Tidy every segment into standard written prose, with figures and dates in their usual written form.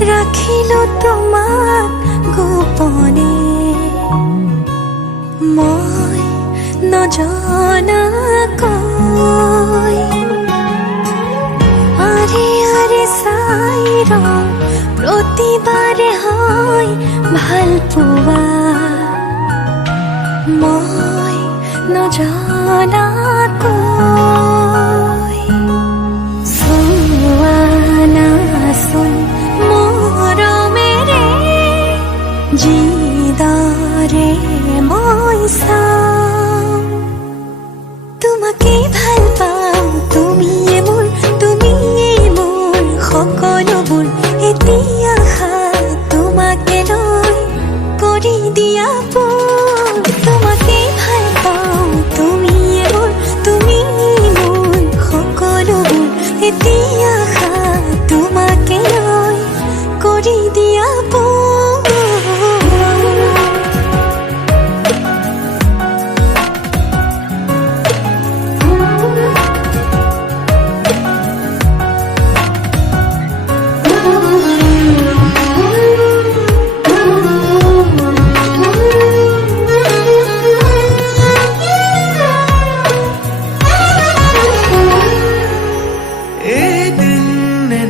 ৰাখিলো তোমাক গোপনে মই নজনাকৈ আৰে আৰে চাই ৰওঁ প্ৰতিবাৰে হয় ভাল পোৱা মই নজনাকৈ চোৱা নাচোন মৰমেৰে যিদৰে মই চাওঁ তোমাকেই ভাল পাওঁ তুমিয়ে মোৰ সকলোবোৰ এতিয়া তোমাকে লৈ কৰি দিয়া তোমাকেই ভাল পাওঁ তুমিয়ে মোৰ সকলোবোৰ এতিয়া তোমাকে লৈ কৰি দিয়া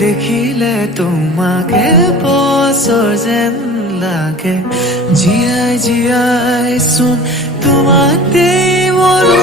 দেখিলে তোমাকে বছৰ যেন লাগে জীয়াই জীয়াই চোন তোমাতেই মৰো